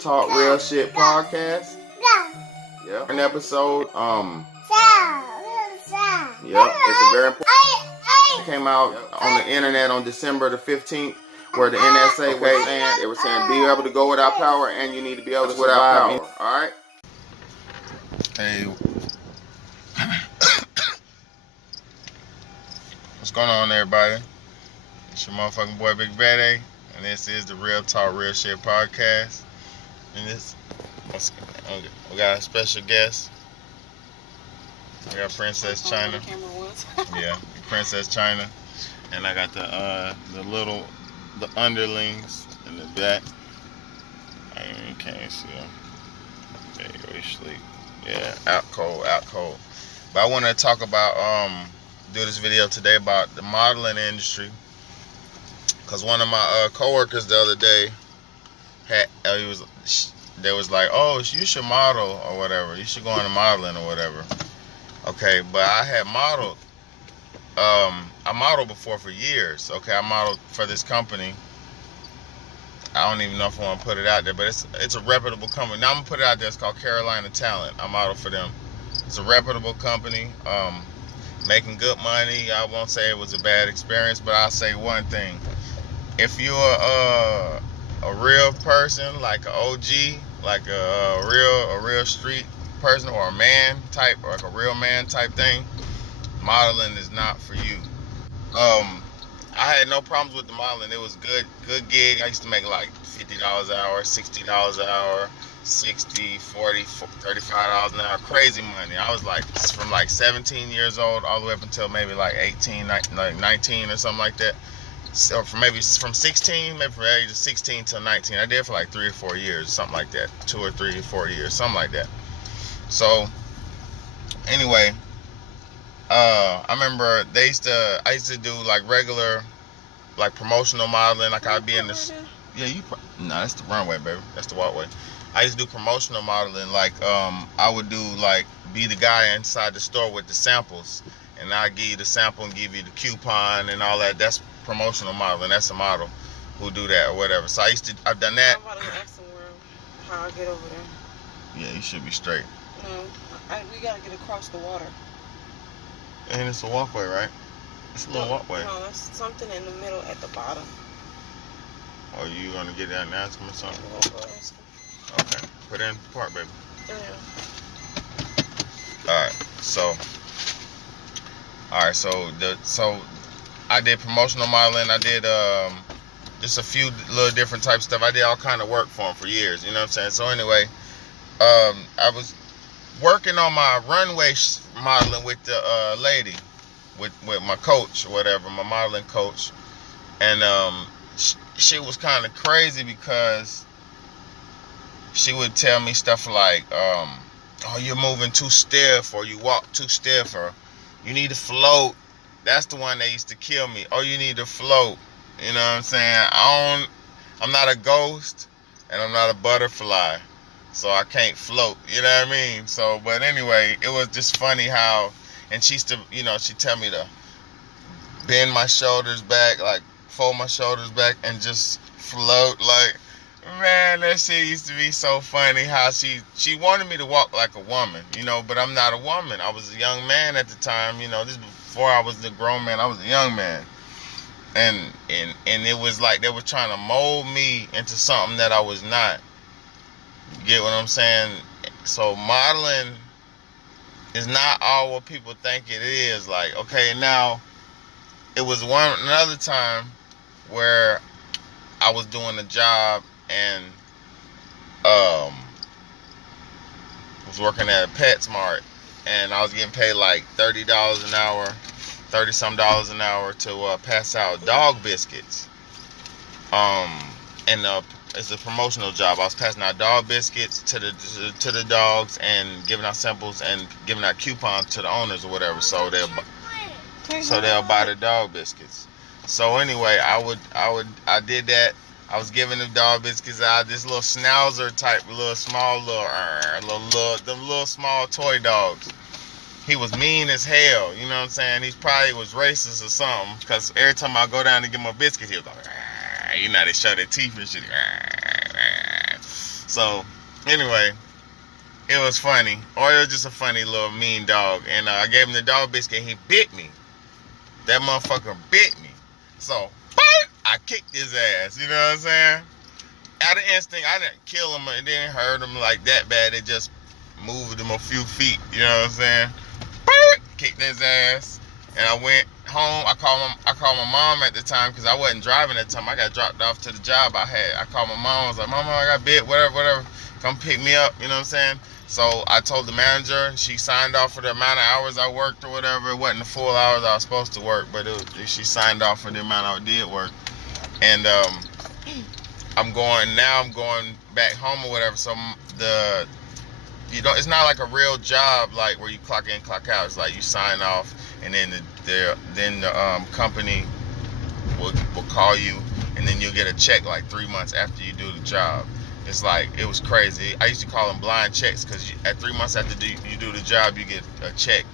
Talk Real Shit podcast. Yeah. An episode. Yeah. It's a very important. It came out on the internet on December the 15th, where the NSA was saying be able to go without power, and you need to be able to without power. All right. Hey, what's going on, everybody? It's your motherfucking boy Big Bad, and this is the Real Talk Real Shit podcast. And we got a special guest. We got Princess China. Yeah, Princess China, and I got the underlings in the back. You can't see them. There you go, you sleep. Yeah, out cold. But I want to talk about do this video today about the modeling industry, because one of my coworkers the other day they was like, oh, you should model or whatever, you should go into modeling or whatever. Okay, but I had modeled I modeled before for years. Okay, I modeled for this company. I don't even know if I want to put it out there, but it's a reputable company. Now I'm gonna put it out there. It's called Carolina Talent. I model for them. It's a reputable company, making good money. I won't say it was a bad experience, but I'll say one thing: if you're a real person, like an OG, like a real street person, or a man type, or like a real man type thing, modeling is not for you. I had no problems with the modeling. It was good gig. I used to make like $50 an hour, $60 an hour, $60, $40, $35 an hour. Crazy money. I was like from like 17 years old all the way up until maybe like 18, like 19 or something like that. So from 16, maybe from age of 16 till 19. I did it for like 3 or 4 years, something like that. 2 or 3 or 4 years, something like that. So anyway, I remember I used to do like regular, like promotional modeling. Like I'd be in this, that's the runway, baby. That's the walkway. I used to do promotional modeling. Like I would do like be the guy inside the store with the samples, and I give you the sample and give you the coupon and all that. That's promotional modeling. That's a model who do that or whatever. So I've done that. I'm about to ask them how I get over there. Yeah, you should be straight. No, we gotta get across the water. And it's a walkway, right? It's a little walkway. No, that's something in the middle at the bottom. Are you gonna get that announcement or something? Yeah, Okay, put in part, baby. yeah. So I did promotional modeling. I did just a few little different type stuff. I did all kind of work for them for years. You know what I'm saying? So anyway, I was working on my runway modeling with the lady, with my coach or whatever, my modeling coach, and she was kind of crazy because she would tell me stuff like, oh, you're moving too stiff, or you walk too stiff, or you need to float. That's the one that used to kill me. Oh, you need to float. You know what I'm saying? I'm not a ghost, and I'm not a butterfly, so I can't float. You know what I mean? So, but anyway, it was just funny how, and she used to, she'd tell me to bend my shoulders back, like fold my shoulders back and just float. Like, man, that shit used to be so funny how she wanted me to walk like a woman, but I'm not a woman. I was a young man at the time, this before I was a grown man. I was a young man. And it was like they were trying to mold me into something that I was not. You get what I'm saying? So modeling is not all what people think it is. Like, okay, now it was another time where I was doing a job and was working at a PetSmart, and I was getting paid like $30 an hour, $30-some an hour to pass out dog biscuits. And it's a promotional job. I was passing out dog biscuits to the dogs and giving out samples and giving out coupons to the owners or whatever, so they'll buy the dog biscuits. So anyway, I did that. I was giving the dog biscuits out. This little schnauzer type, them little small toy dogs. He was mean as hell. You know what I'm saying? He probably was racist or something, because every time I go down to get my biscuits, he was like, they show their teeth and shit. So, anyway, it was funny. Oreo just a funny little mean dog. And I gave him the dog biscuit and he bit me. That motherfucker bit me. So, I kicked his ass. You know what I'm saying? Out of instinct, I didn't kill him. It didn't hurt him like that bad. It just moved him a few feet. You know what I'm saying? Kicked his ass. And I went home. I called my mom at the time because I wasn't driving at the time. I got dropped off to the job I called my mom. I was like, Mama, I got bit, whatever. Come pick me up. You know what I'm saying? So I told the manager. She signed off for the amount of hours I worked or whatever. It wasn't the full hours I was supposed to work, but she signed off for the amount I did work. And I'm going back home or whatever. So it's not like a real job like where you clock in, clock out. It's like you sign off, and then the company will call you, and then you'll get a check like 3 months after you do the job. It's like, it was crazy. I used to call them blind checks because at 3 months after you do the job, you get a check.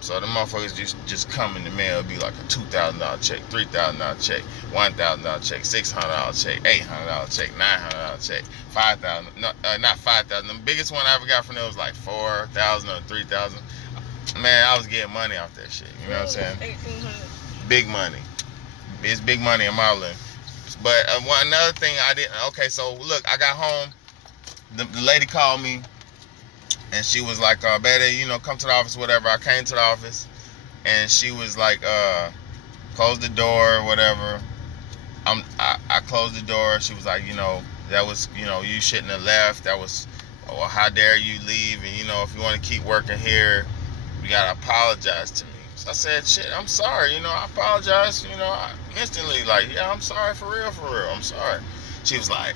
So the motherfuckers just come in the mail. It'd be like a $2,000 check, $3,000 check, $1,000 check, $600 check, $800 check, $900 check, $5,000. No, not $5,000. The biggest one I ever got from them was like $4,000 or $3,000. Man, I was getting money off that shit. You know what I'm saying? $1,800. Big money. It's big money in Marlin. But another thing I didn't. Okay, so look, I got home. The lady called me. And she was like, Betty, come to the office, whatever. I came to the office, and she was like, close the door, whatever. I closed the door. She was like, that was, you shouldn't have left. That was, well, how dare you leave? And, if you want to keep working here, you got to apologize to me. So I said, shit, I'm sorry. I apologize, instantly. Like, yeah, I'm sorry, for real. I'm sorry. She's like,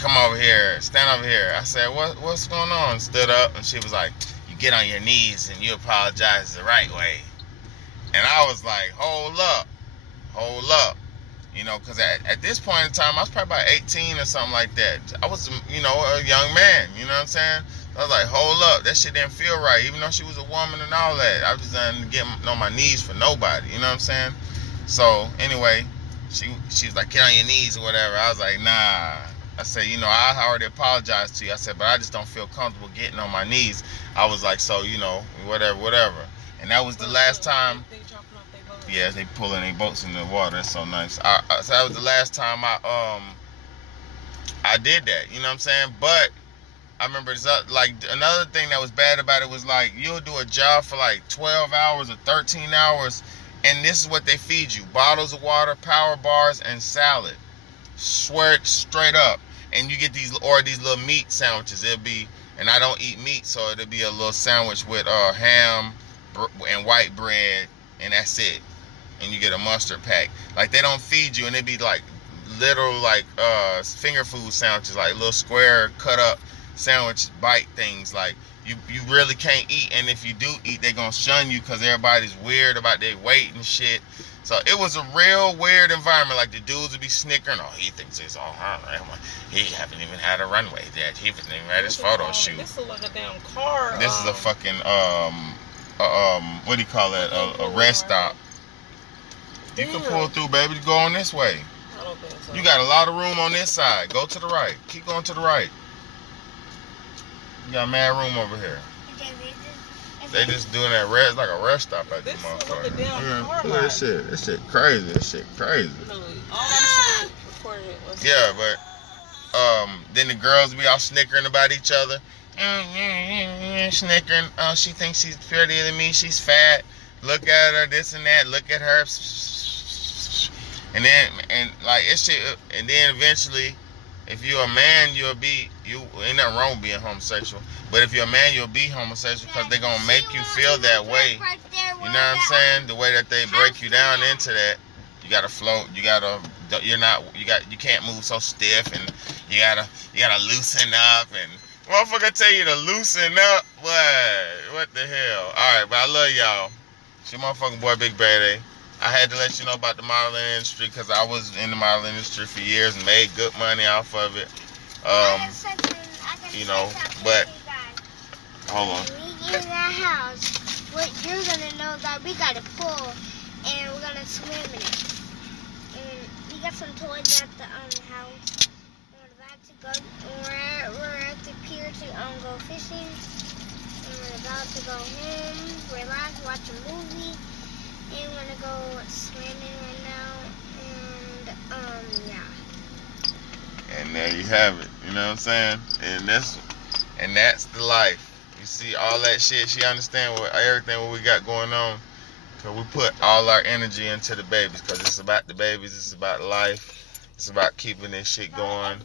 come over here, stand over here. I said, what's going on? Stood up, and she was like, you get on your knees and you apologize the right way. And I was like, hold up. Because at this point in time, I was probably about 18 or something like that. I was, a young man, you know what I'm saying? I was like, hold up, that shit didn't feel right, even though she was a woman and all that. I was just didn't get on my knees for nobody, you know what I'm saying? So, anyway, she was like, get on your knees or whatever. I was like, nah. I said, I already apologized to you. I said, but I just don't feel comfortable getting on my knees. I was like, so, whatever. And that was the last time. They dropping off their boats. Yeah, they pulling their boats in the water. That's so nice. So that was the last time I did that. You know what I'm saying? But I remember like another thing that was bad about it was like you'll do a job for like 12 hours or 13 hours, and this is what they feed you: bottles of water, power bars, and salad. Swear it straight up. And you get these little meat sandwiches. And I don't eat meat, so it'll be a little sandwich with ham and white bread, and that's it. And you get a mustard pack. Like, they don't feed you, and it'd be like little finger food sandwiches, like little square cut up sandwich bite things. Like you really can't eat, and if you do eat, they're gonna shun you because everybody's weird about their weight and shit. So it was a real weird environment. Like, the dudes would be snickering. Oh, he thinks he's all right. He haven't even had a runway yet. He hasn't even had his photo shoot. This is like a damn car. This is a fucking what do you call that? A rest stop. You can pull through, baby. Go on this way. I don't think so. You got a lot of room on this side. Go to the right. Keep going to the right. You got mad room over here. They just doing that rest, like a rest stop at this motherfucker. Look at that shit. This shit crazy. Yeah, but then the girls be all snickering about each other. Snickering. Oh, she thinks she's prettier than me. She's fat. Look at her, this and that. Look at her. And then eventually, if you're a man, you ain't nothing wrong with being homosexual. But if you're a man, you'll be homosexual because they're gonna make you feel that way. You know what I'm saying? The way that they break you down into that, you gotta float. You can't move so stiff, and you gotta loosen up. And motherfucker tell you to loosen up. What the hell? All right, but I love y'all. It's your motherfucking boy, Big Bad. I had to let you know about the modeling industry because I was in the modeling industry for years and made good money off of it. But hold on. When we get in that house, what you're gonna know that we got a pool and we're gonna swim in it. And we got some toys at the house. We're about to We're at the pier to go fishing. And we're about to go home, relax, watch a movie. And we're gonna go swimming right now. And yeah. And there you have it. You know what I'm saying? And that's the life. You see all that shit. She understand everything what we got going on. Cause we put all our energy into the babies. Cause it's about the babies. It's about life. It's about keeping this shit going.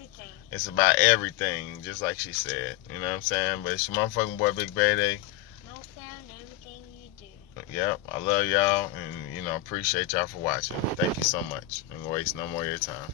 It's about everything, just like she said. You know what I'm saying? But it's your motherfucking boy, Big Bayday. No sound, everything you do. Yep, I love y'all, and appreciate y'all for watching. Thank you so much. I'm gonna waste no more of your time.